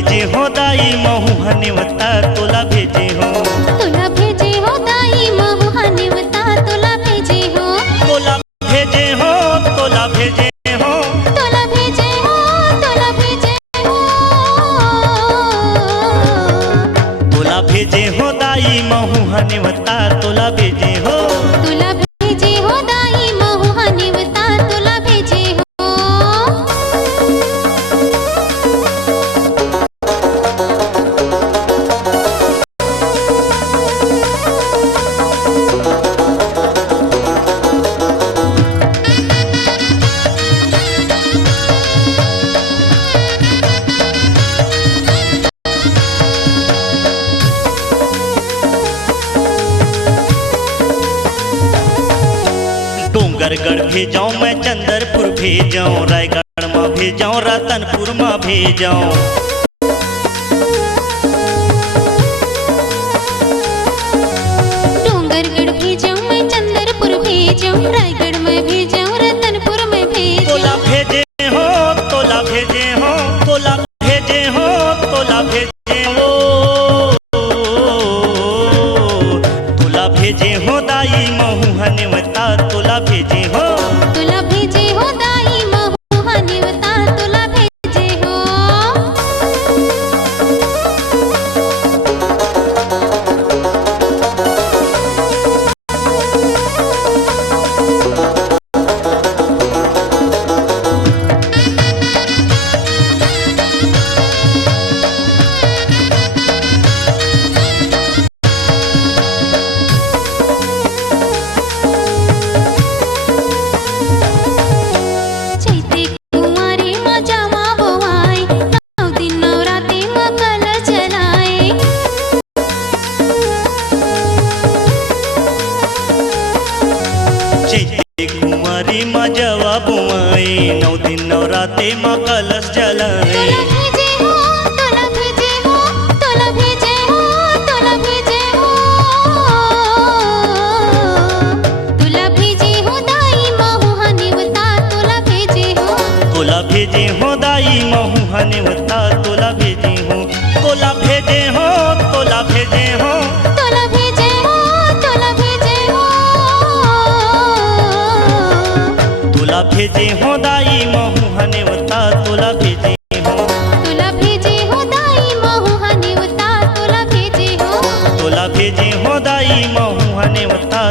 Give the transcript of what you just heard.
भेजे हो दाई महू हनेवता तोला भेजे हो। तोला भेजे हो दाई महू हनेवता तोला भेजे हो। तोला भेजे हो तोला भेजे हो तोला भेजे हो तोला भेजे हो। तोला भेजे हो दाई महू हनेवता तोला भेजे हो। तोला भेजे हो दाई महू हनेवता तोला भेजे हो। डोंगरगढ़ भेजाऊं मैं चंदरपुर भेजाऊं रायगढ़ में भेजाऊं रतनपुर में भेजाऊं। डोंगरगढ़ भेजाऊं मैं चंदरपुर भेजाऊं रायगढ़ में भेजाऊं रतनपुर में भेजाऊं। तोला भेजे हो तोला भेजे हो तोला भेजे हो तोला भेजे हो। तोला भेजे हो दाई महू हनेवता तोला भेजे हो। तोला भेजे हो दाई महू हनेवता तोला भेजे हो। चैते कुंवारे माँ जामा बोआई 9 दिन नवराते माँ कलश जलाए। चैते कुंवारी माँ जवा बुआई 9 दिन नवराते माँ कलश जलाए। तोला भेजे हो तोला भेजे हो तोला भेजे हो तोला भेजे हो। तोला भेजे हो दाई महू हनेवता तोला भेजे हो। तोला भेजे हो दाई महू हनेवता तोला भेजे हो। तोला भेजे हो तोला भेजे हो तोला भेजे हो तोला भेजे हो। तोला भेजे हो दाई महू हनेवता तोला भेजे हो। तोला भेजे हो दाई महू हनेवता तोला भेजे हो। तोला भेजे हो दाई महू हनेवता